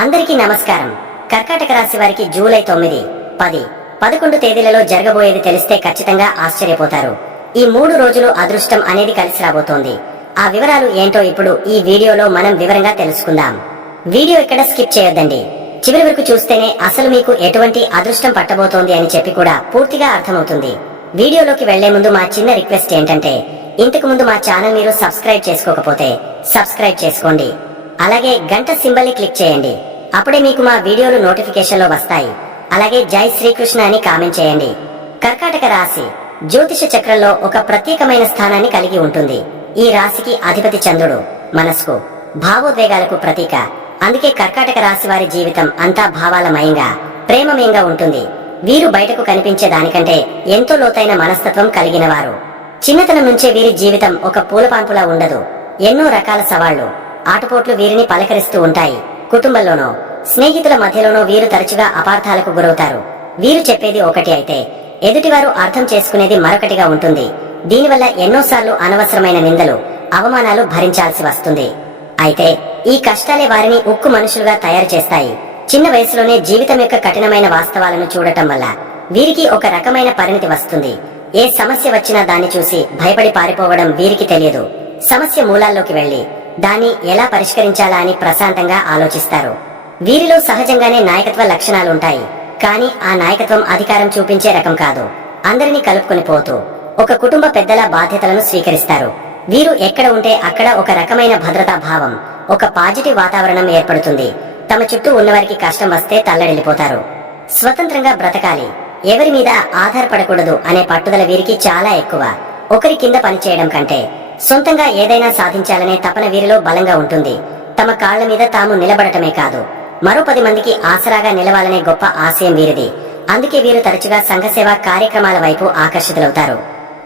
అందరికీ నమస్కారం. కర్కాటక రాశి వారికి జూలై 9, 10, 11 తేదీలలో జరగబోయేది తెలిస్తే ఖచ్చితంగా ఆశ్చర్యపోతారు. ఈ 3 రోజులు అదృష్టం అనేది కలిసి రాబోతోంది. ఆ వివరాలు ఏంటో ఇప్పుడు ఈ వీడియోలో మనం వివరంగా తెలుసుకుందాం. వీడియో ఇక్కడ స్కిప్ చేయొద్దండి. చివరి వరకు చూస్తేనే అసలు మీకు ఎటువంటి అదృష్టం పట్టబోతోంది అని చెప్పి కూడా పూర్తిగా అర్థమవుతుంది. వీడియోలోకి వెళ్లే ముందు మా చిన్న రిక్వెస్ట్ ఏంటంటే, ఇంతకు ముందు మా ఛానల్ మీరు సబ్స్క్రైబ్ చేసుకోకపోతే సబ్స్క్రైబ్ చేసుకోండి. అలాగే గంట సింబల్ ని క్లిక్ చేయండి. అప్పుడే మీకు మా వీడియోలు నోటిఫికేషన్ లో వస్తాయి. అలాగే జై శ్రీకృష్ణ అని కామెంట్ చేయండి. కర్కాటక రాశి జ్యోతిష చక్రంలో ఒక ప్రత్యేకమైన స్థానాన్ని కలిగి ఉంటుంది. ఈ రాశికి అధిపతి చంద్రుడు, మనస్కు, భావోద్వేగాలకు ప్రతీక. అందుకే కర్కాటక రాశి వారి జీవితం అంతా భావాలమయంగా, ప్రేమమయంగా ఉంటుంది. వీరు బయటకు కనిపించే దానికంటే ఎంతో లోతైన మనస్తత్వం కలిగిన వారు. చిన్నతనం నుంచే వీరి జీవితం ఒక పూలపాన్పులా ఉండదు. ఎన్నో రకాల సవాళ్లు, ఆటుపోట్లు వీరిని పలకరిస్తూ ఉంటాయి. కుటుంబంలోనో స్నేహితుల మధ్యలోనో వీరు తరచుగా అపార్థాలకు గురవుతారు. వీరు చెప్పేది ఒకటి అయితే ఎదుటివారు అర్థం చేసుకునేది మరొకటిగా ఉంటుంది. దీనివల్ల ఎన్నోసార్లు అనవసరమైన నిందలు, అవమానాలు భరించాల్సి వస్తుంది. అయితే ఈ కష్టాలే వారిని ఉక్కు మనుషులుగా తయారు చేస్తాయి. చిన్న వయసులోనే జీవితం యొక్క కఠినమైన వాస్తవాలను చూడటం వల్ల వీరికి ఒక రకమైన పరిణితి వస్తుంది. ఏ సమస్య వచ్చినా దాన్ని చూసి భయపడి పారిపోవడం వీరికి తెలియదు. సమస్య మూలాల్లోకి వెళ్లి దాన్ని ఎలా పరిష్కరించాలా అని ప్రశాంతంగా ఆలోచిస్తారు. వీరిలో సహజంగానే నాయకత్వ లక్షణాలుంటాయి. కానీ ఆ నాయకత్వం అధికారం చూపించే రకం కాదు. అందరినీ కలుపుకొని పోతూ ఒక కుటుంబ పెద్దల బాధ్యతలను స్వీకరిస్తారు. వీరు ఎక్కడ ఉంటే అక్కడ ఒక రకమైన భద్రతా భావం, ఒక పాజిటివ్ వాతావరణం ఏర్పడుతుంది. తమ చుట్టూ ఉన్నవారికి కష్టం వస్తే తల్లడిల్లిపోతారు. స్వతంత్రంగా బ్రతకాలి, ఎవరి మీద ఆధారపడకూడదు అనే పట్టుదల వీరికి చాలా ఎక్కువ. ఒకరి కింద పనిచేయడం కంటే సొంతంగా ఏదైనా సాధించాలనే తపన వీరిలో బలంగా ఉంటుంది. తమ కాళ్ల మీద తాము నిలబడటమే కాదు, మరో 10 మందికి ఆసరాగా నిలవాలనే గొప్ప ఆశయం వీరిది. అందుకే వీరు తరచుగా సంఘసేవా కార్యక్రమాల వైపు ఆకర్షితులవుతారు.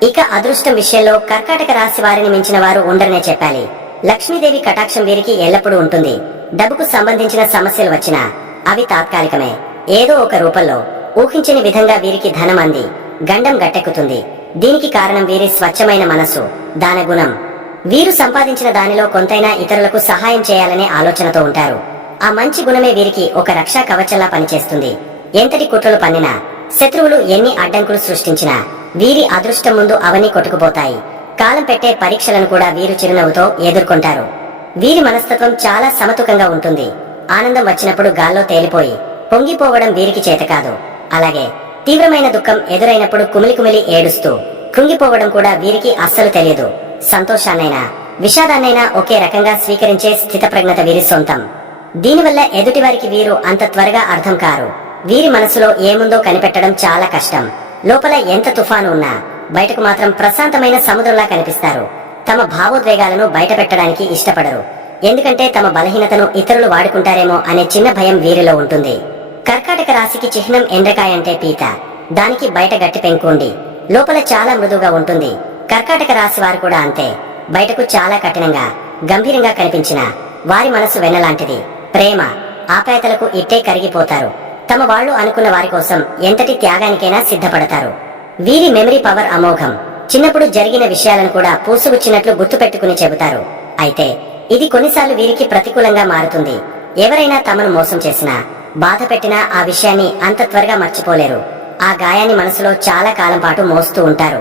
ఇక అదృష్టం విషయంలో కర్కాటక రాశి వారిని మించిన వారు ఉండరనే చెప్పాలి. లక్ష్మీదేవి కటాక్షం వీరికి ఎల్లప్పుడూ ఉంటుంది. డబ్బుకు సంబంధించిన సమస్యలు వచ్చినా అవి తాత్కాలికమే. ఏదో ఒక రూపంలో ఊహించని విధంగా వీరికి ధనం అంది గండం గట్టెక్కుతుంది. దీనికి కారణం వీరి స్వచ్ఛమైన మనస్సు, దానగుణం. వీరు సంపాదించిన దానిలో కొంతైనా ఇతరులకు సహాయం చేయాలనే ఆలోచనతో ఉంటారు. ఆ మంచి గుణమే వీరికి ఒక రక్షా కవచంలా పనిచేస్తుంది. ఎంతటి కుట్రలు పన్నినా, శత్రువులు ఎన్ని అడ్డంకులు సృష్టించినా వీరి అదృష్టం ముందు అవన్నీ కొట్టుకుపోతాయి. కాలం పెట్టే పరీక్షలను కూడా వీరు చిరునవ్వుతో ఎదుర్కొంటారు. వీరి మనస్తత్వం చాలా సమతుకంగా ఉంటుంది. ఆనందం వచ్చినప్పుడు గాల్లో తేలిపోయి పొంగిపోవడం వీరికి చేత కాదు. అలాగే తీవ్రమైన దుఃఖం ఎదురైనప్పుడు కుమిలి ఏడుస్తూ కృంగిపోవడం కూడా వీరికి అస్సలు తెలియదు. సంతోషాన్నైనా విషాదాన్నైనా ఒకే రకంగా స్వీకరించే స్థితప్రజ్ఞత వీరి సొంతం. దీనివల్ల ఎదుటివారికి వీరు అంత త్వరగా అర్థం కారు. వీరి మనసులో ఏముందో కనిపెట్టడం చాలా కష్టం. లోపల ఎంత తుఫాను ఉన్నా బయటకు మాత్రం ప్రశాంతమైన సముద్రంలా కనిపిస్తారు. తమ భావోద్వేగాలను బయట పెట్టడానికి ఇష్టపడరు. ఎందుకంటే తమ బలహీనతను ఇతరులు వాడుకుంటారేమో అనే చిన్న భయం వీరిలో ఉంటుంది. కర్కాటక రాశికి చిహ్నం ఎండ్రకాయ అంటే పీత. దానికి బయట గట్టి పెంకుండి, లోపల చాలా మృదువుగా ఉంటుంది. కర్కాటక రాశి వారు కూడా అంతే. బయటకు చాలా కఠినంగా, గంభీరంగా కనిపించిన వారి మనసు వెన్నలాంటిది. ప్రేమ, ఆప్యాయతలకు ఇట్టే కరిగిపోతారు. తమ వాళ్ళు అనుకున్న వారి కోసం ఎంతటి త్యాగానికైనా సిద్ధపడతారు. వీరి మెమరీ పవర్ అమోఘం. చిన్నప్పుడు జరిగిన విషయాలను కూడా పూసుగుచ్చినట్లు గుర్తు పెట్టుకుని చెబుతారు. అయితే ఇది కొన్నిసార్లు వీరికి ప్రతికూలంగా మారుతుంది. ఎవరైనా తమను మోసం చేసినా, బాధ పెట్టినా ఆ విషయాన్ని అంత త్వరగా మర్చిపోలేరు. ఆ గాయాన్ని మనసులో చాలా కాలం పాటు మోస్తూ ఉంటారు.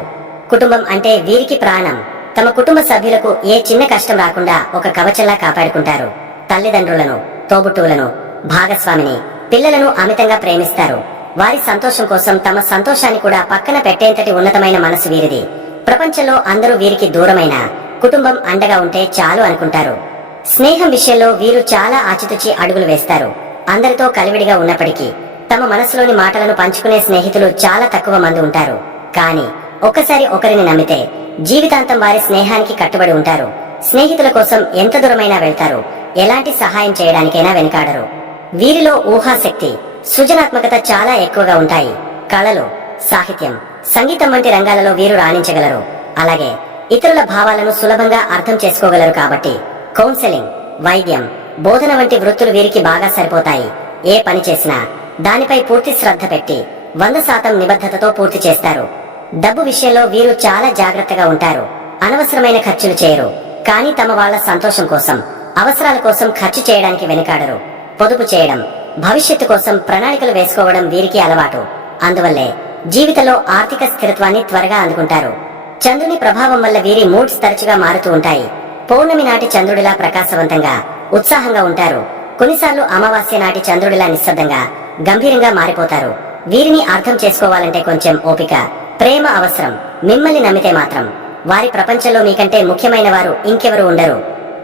కుటుంబం అంటే వీరికి ప్రాణం. తమ కుటుంబ సభ్యులకు ఏ చిన్న కష్టం రాకుండా ఒక కవచంలా కాపాడుకుంటారు. తల్లిదండ్రులను, తోబుట్టువులను, భాగస్వామిని, పిల్లలను అమితంగా ప్రేమిస్తారు. వారి సంతోషం కోసం తమ సంతోషాన్ని కూడా పక్కన పెట్టేంతటి ఉన్నతమైన మనసు వీరిది. ప్రపంచంలో అందరూ వీరికి దూరమైన కుటుంబం అండగా ఉంటే చాలు అనుకుంటారు. స్నేహం విషయంలో వీరు చాలా ఆచితూచి అడుగులు వేస్తారు. అందరితో కలివిడిగా ఉన్నప్పటికీ తమ మనసులోని మాటలను పంచుకునే స్నేహితులు చాలా తక్కువ మంది ఉంటారు. కానీ ఒక్కసారి ఒకరిని నమ్మితే జీవితాంతం వారి స్నేహానికి కట్టుబడి ఉంటారు. స్నేహితుల కోసం ఎంత దూరమైనా వెళ్తారు. ఎలాంటి సహాయం చేయడానికైనా వెనుకాడరు. వీరిలో ఊహాశక్తి, సృజనాత్మకత చాలా ఎక్కువగా ఉంటాయి. కళలు, సాహిత్యం, సంగీతం వంటి రంగాలలో వీరు రాణించగలరు. అలాగే ఇతరుల భావాలను సులభంగా అర్థం చేసుకోగలరు. కాబట్టి కౌన్సెలింగ్, వైద్యం, బోధన వంటి వృత్తులు వీరికి బాగా సరిపోతాయి. ఏ పని చేసినా దానిపై పూర్తి శ్రద్ధ పెట్టి 100% నిబద్ధతతో పూర్తి చేస్తారు. డబ్బు విషయంలో వీరు చాలా జాగ్రత్తగా ఉంటారు. అనవసరమైన ఖర్చులు చేయరు. కానీ తమ వాళ్ల సంతోషం కోసం, అవసరాల కోసం ఖర్చు చేయడానికి వెనుకాడరు. పొదుపు చేయడం, భవిష్యత్తు కోసం ప్రణాళికలు వేసుకోవడం వీరికి అలవాటు. అందువల్లే జీవితంలో ఆర్థిక స్థిరత్వాన్ని త్వరగా అందుకుంటారు. చంద్రుని ప్రభావం వల్ల వీరి మూడ్స్ తరచుగా మారుతూ ఉంటాయి. పౌర్ణమి నాటి చంద్రుడిలా ప్రకాశవంతంగా, ఉత్సాహంగా ఉంటారు. కొన్నిసార్లు అమావాస్య నాటి చంద్రుడిలా నిశ్శబ్దంగా, గంభీరంగా మారిపోతారు. వీరిని అర్థం చేసుకోవాలంటే కొంచెం ఓపిక, ప్రేమ అవసరం. మిమ్మల్ని నమ్మితే మాత్రం వారి ప్రపంచంలో మీకంటే ముఖ్యమైన వారు ఇంకెవరు ఉండరు.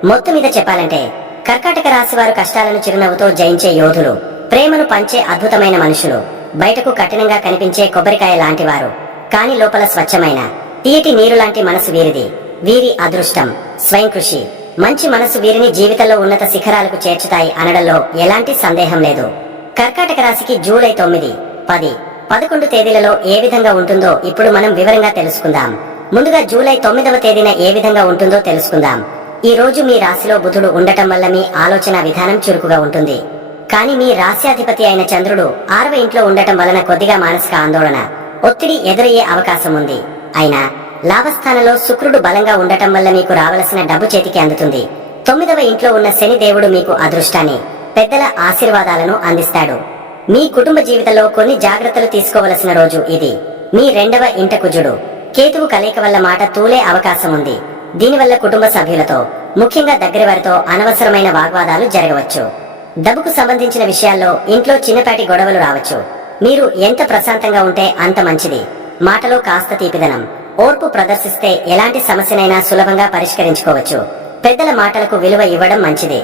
మొత్తం మీద చెప్పాలంటే కర్కాటక రాశి వారు కష్టాలను చిరునవ్వుతో జయించే యోధులు, ప్రేమను పంచే అద్భుతమైన మనుషులు. బయటకు కఠినంగా కనిపించే కొబ్బరికాయ లాంటివారు, కాని లోపల స్వచ్ఛమైన తీయటి నీరు లాంటి మనసు వీరిది. వీరి అదృష్టం, స్వయం కృషి, మంచి మనసు వీరిని జీవితంలో ఉన్నత శిఖరాలకు చేర్చుతాయి అనడంలో ఎలాంటి సందేహం లేదు. కర్కాటక రాశికి జూలై 9, 10, 11 తేదీలలో ఏ విధంగా ఉంటుందో ఇప్పుడు మనం వివరంగా తెలుసుకుందాం. ముందుగా జూలై 9వ తేదీన ఏ విధంగా ఉంటుందో తెలుసుకుందాం. ఈ రోజు మీ రాశిలో బుధుడు ఉండటం వల్ల మీ ఆలోచన విధానం చురుకుగా ఉంటుంది. కానీ మీ రాశ్యాధిపతి అయిన చంద్రుడు 6వ ఇంట్లో ఉండటం వలన కొద్దిగా మానసిక ఆందోళన, ఒత్తిడి ఎదురయ్యే అవకాశం ఉంది. అయినా లాభస్థానంలో శుక్రుడు బలంగా ఉండటం వల్ల మీకు రావలసిన డబ్బు చేతికి అందుతుంది. 9వ ఇంట్లో ఉన్న శని దేవుడు మీకు అదృష్టాన్ని, పెద్దల ఆశీర్వాదాలను అందిస్తాడు. మీ కుటుంబ జీవితంలో కొన్ని జాగ్రత్తలు తీసుకోవలసిన రోజు ఇది. మీ 2వ ఇంట కుజుడు, కేతువు కలయిక వల్ల మాట తూలే అవకాశం ఉంది. దీనివల్ల కుటుంబ సభ్యులతో, ముఖ్యంగా దగ్గర వారితో అనవసరమైన వాగ్వాదాలు జరగవచ్చు. డబ్బుకు సంబంధించిన విషయాల్లో ఇంట్లో చిన్నపాటి గొడవలు రావచ్చు. మీరు ఎంత ప్రశాంతంగా ఉంటే అంత మంచిది. మాటలో కాస్త తీపిదనం, ఓర్పు ప్రదర్శిస్తే ఎలాంటి సమస్యనైనా సులభంగా పరిష్కరించుకోవచ్చు. పెద్దల మాటలకు విలువ ఇవ్వడం మంచిది.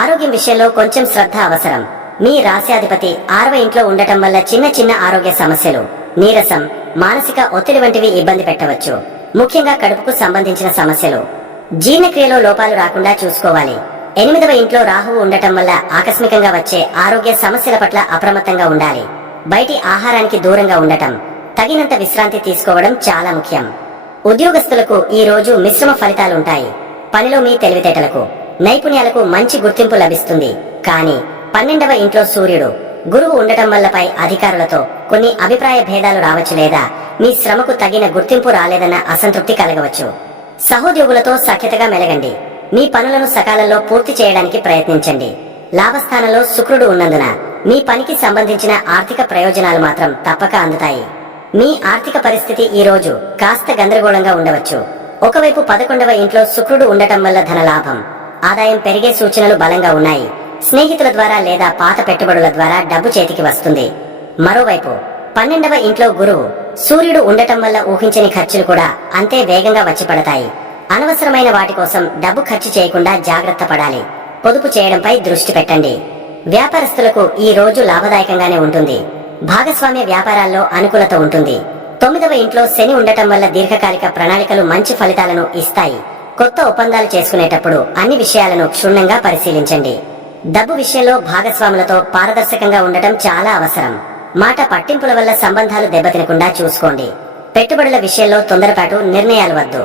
ఆరోగ్యం విషయంలో కొంచెం శ్రద్ధ అవసరం. మీ రాశ్యాధిపతి 6వ ఇంట్లో ఉండటం వల్ల చిన్న చిన్న ఆరోగ్య సమస్యలు, నీరసం, మానసిక ఒత్తిడి వంటివి ఇబ్బంది పెట్టవచ్చు. ముఖ్యంగా కడుపుకు సంబంధించిన సమస్యలు, జీర్ణక్రియలో లోపాలు రాకుండా చూసుకోవాలి. 8వ ఇంట్లో రాహువు ఉండటం వల్ల ఆకస్మికంగా వచ్చే ఆరోగ్య సమస్యల పట్ల అప్రమత్తంగా ఉండాలి. బయటి ఆహారానికి దూరంగా ఉండటం, తగినంత విశ్రాంతి తీసుకోవడం చాలా ముఖ్యం. ఉద్యోగస్తులకు ఈ రోజు మిశ్రమ ఫలితాలుంటాయి. పనిలో మీ తెలివితేటలకు, నైపుణ్యాలకు మంచి గుర్తింపు లభిస్తుంది. కానీ 12వ ఇంట్లో సూర్యుడు, గురువు ఉండటం వల్ల పై అధికారులతో కొన్ని అభిప్రాయ భేదాలు రావచ్చు, లేదా మీ శ్రమకు తగిన గుర్తింపు రాలేదన్న అసంతృప్తి కలగవచ్చు. సహోద్యోగులతో సఖ్యతగా మెలగండి. మీ పనులను సకాలంలో పూర్తి చేయడానికి ప్రయత్నించండి. లాభస్థానంలో శుక్రుడు ఉన్నందున మీ పనికి సంబంధించిన ఆర్థిక ప్రయోజనాలు మాత్రం తప్పక అందుతాయి. మీ ఆర్థిక పరిస్థితి ఈ రోజు కాస్త గందరగోళంగా ఉండవచ్చు. ఒకవైపు 11వ ఇంట్లో శుక్రుడు ఉండటం వల్ల ధనలాభం, ఆదాయం పెరిగే సూచనలు బలంగా ఉన్నాయి. స్నేహితుల ద్వారా లేదా పాత పెట్టుబడుల ద్వారా డబ్బు చేతికి వస్తుంది. మరోవైపు 12వ ఇంట్లో గురువు, సూర్యుడు ఉండటం వల్ల ఊహించని ఖర్చులు కూడా అంతే వేగంగా వచ్చి పడతాయి. అనవసరమైన వాటి కోసం డబ్బు ఖర్చు చేయకుండా జాగ్రత్త పడాలి. పొదుపు చేయడంపై దృష్టి పెట్టండి. వ్యాపారస్తులకు ఈ రోజు లాభదాయకంగానే ఉంటుంది. భాగస్వామ్య వ్యాపారాల్లో అనుకూలత ఉంటుంది. 9వ ఇంట్లో శని ఉండటం వల్ల దీర్ఘకాలిక ప్రణాళికలు మంచి ఫలితాలను ఇస్తాయి. కొత్త ఒప్పందాలు చేసుకునేటప్పుడు అన్ని విషయాలను క్షుణ్ణంగా పరిశీలించండి. డబ్బు విషయంలో భాగస్వాములతో పారదర్శకంగా ఉండటం చాలా అవసరం. మాట పట్టింపుల వల్ల సంబంధాలు దెబ్బతినకుండా చూసుకోండి. పెట్టుబడుల విషయంలో తొందరపాటు నిర్ణయాలు వద్దు.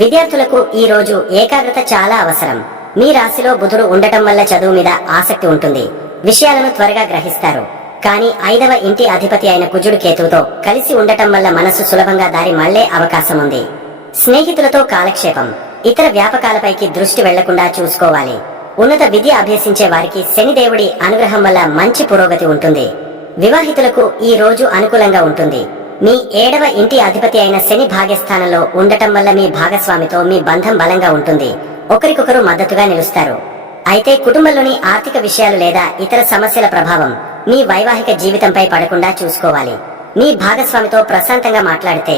విద్యార్థులకు ఈ రోజు ఏకాగ్రత చాలా అవసరం. మీ రాశిలో బుధుడు ఉండటం వల్ల చదువు మీద ఆసక్తి ఉంటుంది. విషయాలను త్వరగా గ్రహిస్తారు. కానీ 5వ ఇంటి అధిపతి అయిన కుజుడు కేతువుతో కలిసి ఉండటం వల్ల మనసు సులభంగా దారి మళ్లే అవకాశం ఉంది. స్నేహితులతో కాలక్షేపం, ఇతర వ్యాపకాలపైకి దృష్టి వెళ్లకుండా చూసుకోవాలి. ఉన్నత విద్య అభ్యసించే వారికి శనిదేవుడి అనుగ్రహం వల్ల మంచి పురోగతి ఉంటుంది. వివాహితులకు ఈ రోజు అనుకూలంగా ఉంటుంది. మీ 7వ ఇంటి అధిపతి అయిన శని భాగ్యస్థానంలో ఉండటం వల్ల మీ భాగస్వామితో మీ బంధం బలంగా ఉంటుంది. ఒకరికొకరు మద్దతుగా నిలుస్తారు. అయితే కుటుంబంలోని ఆర్థిక విషయాలు లేదా ఇతర సమస్యల ప్రభావం మీ వైవాహిక జీవితంపై పడకుండా చూసుకోవాలి. మీ భాగస్వామితో ప్రశాంతంగా మాట్లాడితే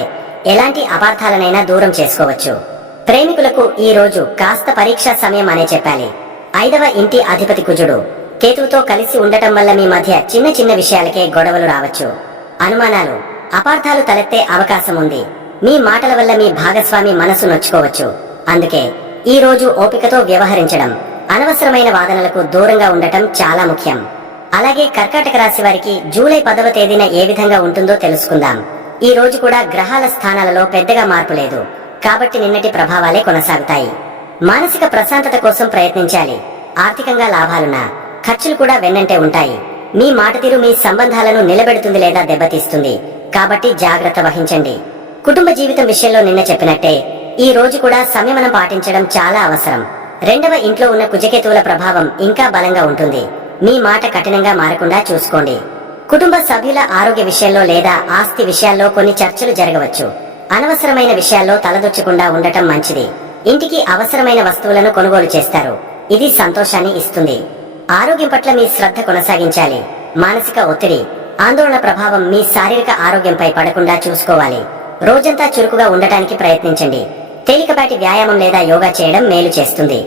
ఎలాంటి అపార్థాలనైనా దూరం చేసుకోవచ్చు. ప్రేమికులకు ఈ రోజు కాస్త పరీక్షా సమయం అనే చెప్పాలి. 5వ ఇంటి అధిపతి కుజుడు కేతువుతో కలిసి ఉండటం వల్ల మీ మధ్య చిన్న చిన్న విషయాలకే గొడవలు రావచ్చు. అనుమానాలు, అపార్థాలు తలెత్తే అవకాశం ఉంది. మీ మాటల వల్ల మీ భాగస్వామి మనసు నొచ్చుకోవచ్చు. అందుకే ఈ రోజు ఓపికతో వ్యవహరించడం, అనవసరమైన వాదనలకు దూరంగా ఉండటం చాలా ముఖ్యం. అలాగే కర్కాటక రాశి వారికి జూలై 10వ తేదీన ఏ విధంగా ఉంటుందో తెలుసుకుందాం. ఈ రోజు కూడా గ్రహాల స్థానాలలో పెద్దగా మార్పు లేదు. కాబట్టి నిన్నటి ప్రభావాలే కొనసాగుతాయి. మానసిక ప్రశాంతత కోసం ప్రయత్నించాలి. ఆర్థికంగా లాభాలున్నా ఖర్చులు కూడా వెన్నంటే ఉంటాయి. మీ మాట తీరు మీ సంబంధాలను నిలబెడుతుంది లేదా దెబ్బతీస్తుంది. కాబట్టి జాగ్రత్త వహించండి. కుటుంబ జీవితం విషయంలో నిన్న చెప్పినట్టే ఈ రోజు కూడా సంయమనం పాటించడం చాలా అవసరం. 2వ ఇంట్లో ఉన్న కుజకేతువుల ప్రభావం ఇంకా బలంగా ఉంటుంది. మీ మాట కఠినంగా మారకుండా చూసుకోండి. కుటుంబ సభ్యుల ఆరోగ్య విషయంలో లేదా ఆస్తి విషయాల్లో కొన్ని చర్చలు జరగవచ్చు. అనవసరమైన విషయాల్లో తలదొచ్చకుండా ఉండటం మంచిది. ఇంటికి అవసరమైన వస్తువులను కొనుగోలు చేస్తారు. ఇది సంతోషాన్ని ఇస్తుంది. ఆరోగ్యం పట్ల మీ శ్రద్ధ కొనసాగించాలి. మానసిక ఒత్తిడి, ఆందోళన ప్రభావం మీ శారీరక ఆరోగ్యంపై పడకుండా చూసుకోవాలి. రోజంతా చురుకుగా ఉండటానికి ప్రయత్నించండి. తేలికపాటి వ్యాయామం లేదా యోగా చేయడం మేలు చేస్తుంది.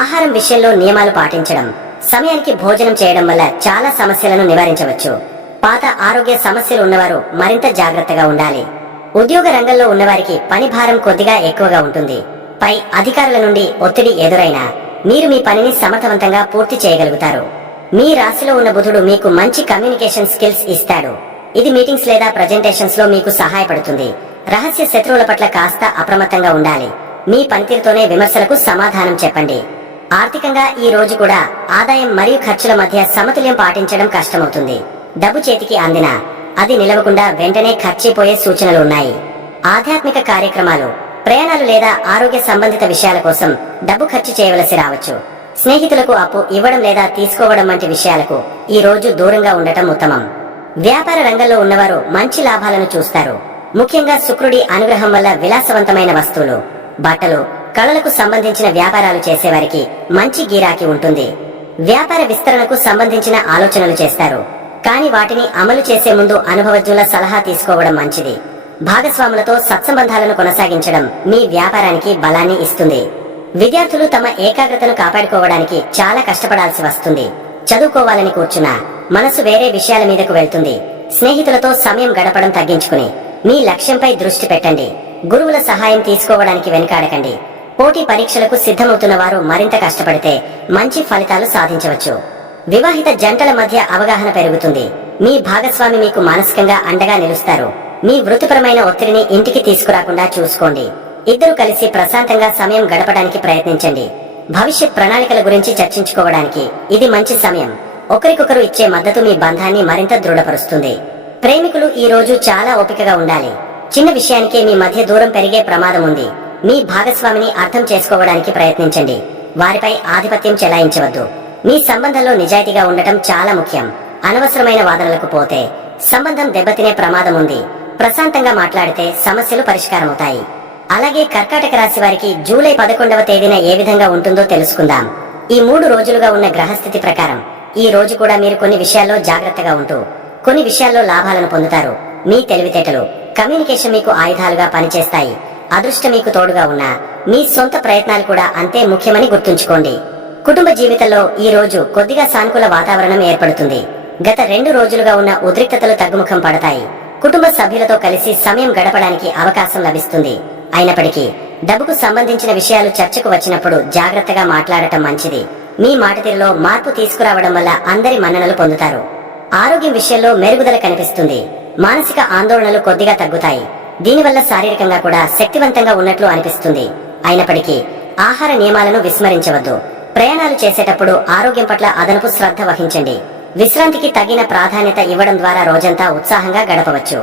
ఆహారం విషయంలో నియమాలు పాటించడం, సమయానికి భోజనం చేయడం వల్ల చాలా సమస్యలను నివారించవచ్చు. పాత ఆరోగ్య సమస్యలు ఉన్నవారు మరింత జాగ్రత్తగా ఉండాలి. ఉద్యోగ రంగంలో ఉన్నవారికి పని భారం కొద్దిగా ఎక్కువగా ఉంటుంది. పై అధికారుల నుండి ఒత్తిడి ఎదురైనా మీరు మీ పనిని సమర్థవంతంగా పూర్తి చేయగలుగుతారు. మీ రాశిలో ఉన్న బుధుడు మీకు మంచి కమ్యూనికేషన్ స్కిల్స్ ఇస్తాడు. ఇది మీటింగ్స్ లేదా ప్రజెంటేషన్స్ లో మీకు సహాయపడుతుంది. రహస్య శత్రువుల పట్ల కాస్త అప్రమత్తంగా ఉండాలి. మీ పనితీరుతోనే విమర్శలకు సమాధానం చెప్పండి. ఆర్థికంగా ఈ రోజు కూడా ఆదాయం మరియు ఖర్చుల మధ్య సమతుల్యం పాటించడం కష్టమవుతుంది. డబ్బు చేతికి అందినా అది నిలవకుండా వెంటనే ఖర్చయిపోయే సూచనలు ఉన్నాయి. ఆధ్యాత్మిక కార్యక్రమాలు, ప్రయాణాలు లేదా ఆరోగ్య సంబంధిత విషయాల కోసం డబ్బు ఖర్చు చేయవలసి రావచ్చు. స్నేహితులకు అప్పు ఇవ్వడం లేదా తీసుకోవడం వంటి విషయాలకు ఈ రోజు దూరంగా ఉండటం ఉత్తమం. వ్యాపార రంగంలో ఉన్నవారు మంచి లాభాలను చూస్తారు. ముఖ్యంగా శుక్రుడి అనుగ్రహం వల్ల విలాసవంతమైన వస్తువులు, బట్టలు, కళలకు సంబంధించిన వ్యాపారాలు చేసేవారికి మంచి గిరాకీ ఉంటుంది. వ్యాపార విస్తరణకు సంబంధించిన ఆలోచనలు చేస్తారు. కానీ వాటిని అమలు చేసే ముందు అనుభవజ్ఞుల సలహా తీసుకోవడం మంచిది. భాగస్వాములతో సత్సంబంధాలను కొనసాగించడం మీ వ్యాపారానికి బలాన్ని ఇస్తుంది. విద్యార్థులు తమ ఏకాగ్రతను కాపాడుకోవడానికి చాలా కష్టపడాల్సి వస్తుంది. చదువుకోవాలని కూర్చున్నా మనసు వేరే విషయాల మీదకు వెళ్తుంది. స్నేహితులతో సమయం గడపడం తగ్గించుకుని మీ లక్ష్యంపై దృష్టి పెట్టండి. గురువుల సహాయం తీసుకోవడానికి వెనుకాడకండి. పోటీ పరీక్షలకు సిద్ధమవుతున్న వారు మరింత కష్టపడితే మంచి ఫలితాలు సాధించవచ్చు. వివాహిత జంటల మధ్య అవగాహన పెరుగుతుంది. మీ భాగస్వామి మీకు మానసికంగా అండగా నిలుస్తారు. మీ వృత్తిపరమైన ఒత్తిడిని ఇంటికి తీసుకురాకుండా చూసుకోండి. ఇద్దరు కలిసి ప్రశాంతంగా సమయం గడపడానికి ప్రయత్నించండి. భవిష్యత్ ప్రణాళికల గురించి చర్చించుకోవడానికి ఇది మంచి సమయం. ఒకరికొకరు ఇచ్చే మద్దతు మీ బంధాన్ని మరింత దృఢపరుస్తుంది. ప్రేమికులు ఈ రోజు చాలా ఓపికగా ఉండాలి. చిన్న విషయానికే మీ మధ్య దూరం పెరిగే ప్రమాదం ఉంది. మీ భాగస్వామిని అర్థం చేసుకోవడానికి ప్రయత్నించండి. వారిపై ఆధిపత్యం చెలాయించవద్దు. మీ సంబంధంలో నిజాయితీగా ఉండటం చాలా ముఖ్యం. అనవసరమైన వాదనలకు పోతే సంబంధం దెబ్బతినే ప్రమాదం ఉంది. ప్రశాంతంగా మాట్లాడితే సమస్యలు పరిష్కారమవుతాయి. అలాగే కర్కాటక రాశి వారికి జూలై 11వ తేదీన ఏ విధంగా ఉంటుందో తెలుసుకుందాం. ఈ 3 రోజులుగా ఉన్న గ్రహస్థితి ప్రకారం ఈ రోజు కూడా మీరు కొన్ని విషయాల్లో జాగ్రత్తగా ఉంటూ కొన్ని విషయాల్లో లాభాలను పొందుతారు. మీ తెలివితేటలు, కమ్యూనికేషన్ మీకు ఆయుధాలుగా పనిచేస్తాయి. అదృష్టం మీకు తోడుగా ఉన్నా మీ సొంత ప్రయత్నాలు కూడా అంతే ముఖ్యమని గుర్తుంచుకోండి. కుటుంబ జీవితంలో ఈ రోజు కొద్దిగా సానుకూల వాతావరణం ఏర్పడుతుంది. గత 2 రోజులుగా ఉన్న ఉద్రిక్తతలు తగ్గుముఖం పడతాయి. కుటుంబ సభ్యులతో కలిసి సమయం గడపడానికి అవకాశం లభిస్తుంది. అయినప్పటికీ డబ్బుకు సంబంధించిన విషయాలు చర్చకు వచ్చినప్పుడు జాగ్రత్తగా మాట్లాడటం మంచిది. మీ మాటతీరులో మార్పు తీసుకురావడం వల్ల అందరి మన్ననలు పొందుతారు. ఆరోగ్యం విషయంలో మెరుగుదల కనిపిస్తుంది. మానసిక ఆందోళనలు కొద్దిగా తగ్గుతాయి. దీనివల్ల శారీరకంగా కూడా శక్తివంతంగా ఉన్నట్లు అనిపిస్తుంది. అయినప్పటికీ ఆహార నియమాలను విస్మరించవద్దు. ప్రయాణాలు చేసేటప్పుడు ఆరోగ్యం పట్ల అదనపు శ్రద్ధ వహించండి. విశ్రాంతికి తగిన ప్రాధాన్యత ఇవ్వడం ద్వారా రోజంతా ఉత్సాహంగా గడపవచ్చు.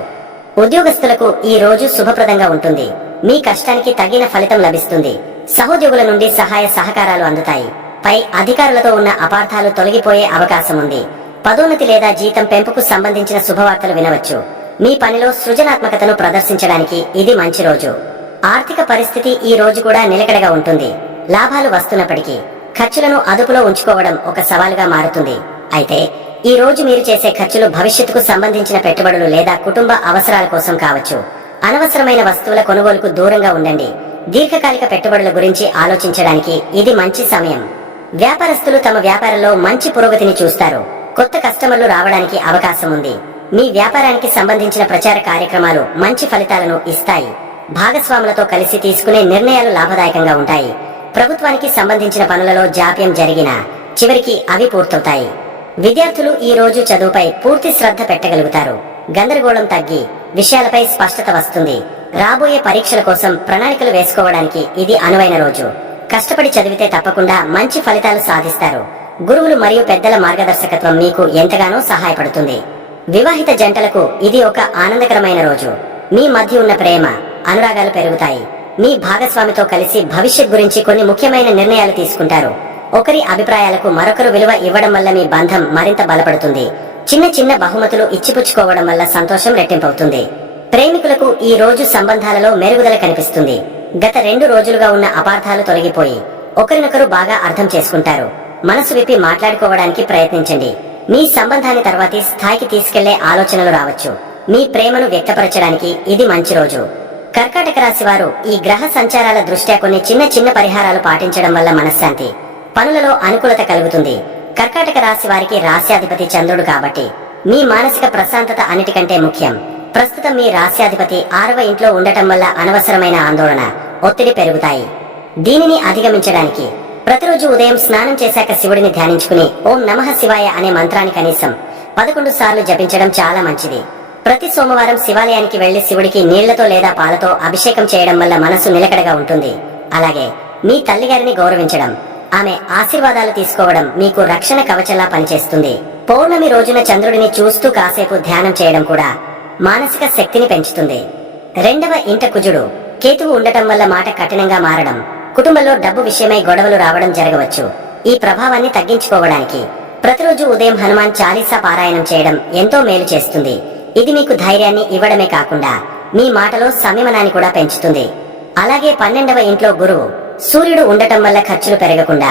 ఉద్యోగస్తులకు ఈ రోజు శుభప్రదంగా ఉంటుంది. మీ కష్టానికి తగిన ఫలితం లభిస్తుంది. సహోద్యోగుల నుండి సహాయ సహకారాలు అందుతాయి. పై అధికారులతో ఉన్న అపార్థాలు తొలగిపోయే అవకాశం ఉంది. పదోన్నతి లేదా జీతం పెంపుకు సంబంధించిన శుభవార్తలు వినవచ్చు. మీ పనిలో సృజనాత్మకతను ప్రదర్శించడానికి ఇది మంచి రోజు. ఆర్థిక పరిస్థితి ఈ రోజు కూడా నిలకడగా ఉంటుంది. లాభాలు వస్తున్నప్పటికీ ఖర్చులను అదుపులో ఉంచుకోవడం ఒక సవాలుగా మారుతుంది. అయితే ఈ రోజు మీరు చేసే ఖర్చులు భవిష్యత్తుకు సంబంధించిన పెట్టుబడులు లేదా కుటుంబ అవసరాల కోసం కావచ్చు. అనవసరమైన వస్తువుల కొనుగోలుకు దూరంగా ఉండండి. దీర్ఘకాలిక పెట్టుబడుల గురించి ఆలోచించడానికి ఇది మంచి సమయం. వ్యాపారస్తులు తమ వ్యాపారంలో మంచి పురోగతిని చూస్తారు. కొత్త కస్టమర్లు రావడానికి అవకాశం ఉంది. మీ వ్యాపారానికి సంబంధించిన ప్రచార కార్యక్రమాలు మంచి ఫలితాలను ఇస్తాయి. భాగస్వాములతో కలిసి తీసుకునే నిర్ణయాలు లాభదాయకంగా ఉంటాయి. ప్రభుత్వానికి సంబంధించిన పనులలో జాప్యం జరిగినా చివరికి అవి పూర్తవుతాయి. విద్యార్థులు ఈ రోజు చదువుపై పూర్తి శ్రద్ధ పెట్టగలుగుతారు. గందరగోళం తగ్గి విషయాలపై స్పష్టత వస్తుంది. రాబోయే పరీక్షల కోసం ప్రణాళికలు వేసుకోవడానికి ఇది అనువైన రోజు. కష్టపడి చదివితే తప్పకుండా మంచి ఫలితాలు సాధిస్తారు. గురువులు మరియు పెద్దల మార్గదర్శకత్వం మీకు ఎంతగానో సహాయపడుతుంది. వివాహిత జంటలకు ఇది ఒక ఆనందకరమైన రోజు. మీ మధ్య ఉన్న ప్రేమ, అనురాగాలు పెరుగుతాయి. మీ భాగస్వామితో కలిసి భవిష్యత్ గురించి కొన్ని ముఖ్యమైన నిర్ణయాలు తీసుకుంటారు. ఒకరి అభిప్రాయాలకు మరొకరు విలువ ఇవ్వడం వల్ల మీ బంధం మరింత బలపడుతుంది. చిన్న చిన్న బహుమతులు ఇచ్చిపుచ్చుకోవడం వల్ల సంతోషం రెట్టింపవుతుంది. ప్రేమికులకు ఈ రోజు సంబంధాలలో మెరుగుదల కనిపిస్తుంది. గత 2 రోజులుగా ఉన్న అపార్థాలు తొలగిపోయి ఒకరినొకరు బాగా అర్థం చేసుకుంటారు. మనసు విప్పి మాట్లాడుకోవడానికి ప్రయత్నించండి. మీ సంబంధాన్ని తర్వాతి స్థాయికి తీసుకెళ్లే ఆలోచనలు రావచ్చు. మీ ప్రేమను వ్యక్తపరచడానికి ఇది మంచి రోజు. కర్కాటక రాశి వారు ఈ గ్రహ సంచారాల దృష్ట్యా కొన్ని చిన్న చిన్న పరిహారాలు పాటించడం వల్ల మనశ్శాంతి, పనులలో అనుకూలత కలుగుతుంది. కర్కాటక రాశి వారికి రాశ్యాధిపతి చంద్రుడు కాబట్టి మీ మానసిక ప్రశాంతత అన్నిటికంటే ముఖ్యం. ప్రస్తుతం మీ రాశ్యాధిపతి 6వ ఇంట్లో ఉండటం వల్ల అనవసరమైన ఆందోళన, ఒత్తిడి పెరుగుతాయి. దీనిని అధిగమించడానికి ప్రతిరోజు ఉదయం స్నానం చేశాక శివుడిని ధ్యానించుకుని ఓం నమః శివాయ అనే మంత్రాన్ని కనీసం 11 సార్లు జపించడం చాలా మంచిది. ప్రతి సోమవారం శివాలయానికి వెళ్లి శివుడికి నీళ్లతో లేదా పాలతో అభిషేకం చేయడం వల్ల మనసు నిలకడగా ఉంటుంది. అలాగే మీ తల్లిగారిని గౌరవించడం, ఆమె ఆశీర్వాదాలు తీసుకోవడం మీకు రక్షణ కవచంలా పనిచేస్తుంది. పౌర్ణమి రోజున చంద్రుడిని చూస్తూ కాసేపు ధ్యానం చేయడం కూడా మానసిక శక్తిని పెంచుతుంది. 2వ ఇంట కుజుడు కేతువు ఉండటం వల్ల మాట కఠినంగా మారడం, కుటుంబంలో డబ్బు విషయమై గొడవలు రావడం జరగవచ్చు. ఈ ప్రభావాన్ని తగ్గించుకోవడానికి ప్రతిరోజు ఉదయం హనుమాన్ చాలీసా పారాయణం చేయడం ఎంతో మేలు చేస్తుంది. ఇది మీకు ధైర్యాన్ని ఇవ్వడమే కాకుండా మీ మాటలో సంయమనాన్ని కూడా పెంచుతుంది. అలాగే 12వ ఇంట్లో గురువు సూర్యుడు ఉండటం వల్ల ఖర్చులు పెరగకుండా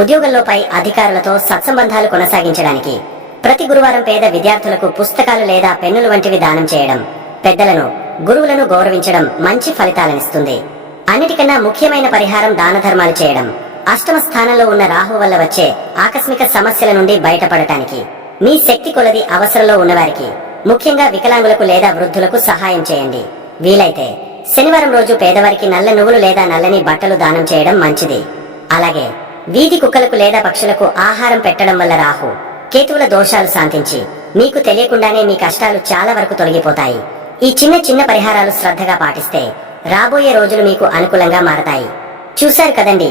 ఉద్యోగంలో పై అధికారులతో సత్సంబంధాలు కొనసాగించడానికి ప్రతి గురువారం పేద విద్యార్థులకు పుస్తకాలు లేదా పెన్నులు వంటివి దానం చేయడం, పెద్దలను గురువులను గౌరవించడం మంచి ఫలితాలనిస్తుంది. అన్నిటికన్నా ముఖ్యమైన పరిహారం దాన ధర్మాలు చేయడం. అష్టమ స్థానంలో ఉన్న రాహు వల్ల వచ్చే ఆకస్మిక సమస్యల నుండి బయటపడటానికి మీ శక్తి కొలది అవసరంలో ఉన్నవారికి, ముఖ్యంగా వికలాంగులకు లేదా వృద్ధులకు సహాయం చేయండి. వీలైతే శనివారం రోజు పేదవారికి నల్ల నువ్వులు లేదా నల్లని బట్టలు దానం చేయడం మంచిది. అలాగే వీధి కుక్కలకు లేదా పక్షులకు ఆహారం పెట్టడం వల్ల రాహు కేతువుల దోషాలు శాంతించి మీకు తెలియకుండానే మీ కష్టాలు చాలా వరకు తొలగిపోతాయి. ఈ చిన్న చిన్న పరిహారాలు శ్రద్ధగా పాటిస్తే రాబోయే రోజులు మీకు అనుకూలంగా మారతాయి. చూశారు కదండి.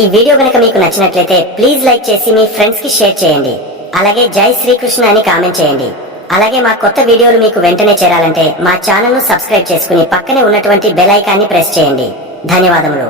ఈ వీడియో గనక మీకు నచ్చినట్లయితే ప్లీజ్ లైక్ చేసి మీ ఫ్రెండ్స్ కి షేర్ చేయండి. అలాగే జై శ్రీకృష్ణ అని కామెంట్ చేయండి. అలాగే మా కొత్త వీడియోలు మీకు వెంటనే చేరాలంటే మా ఛానల్ ను సబ్స్క్రైబ్ చేసుకుని పక్కనే ఉన్నటువంటి బెల్ ఐకాన్ని ప్రెస్ చేయండి. ధన్యవాదములు.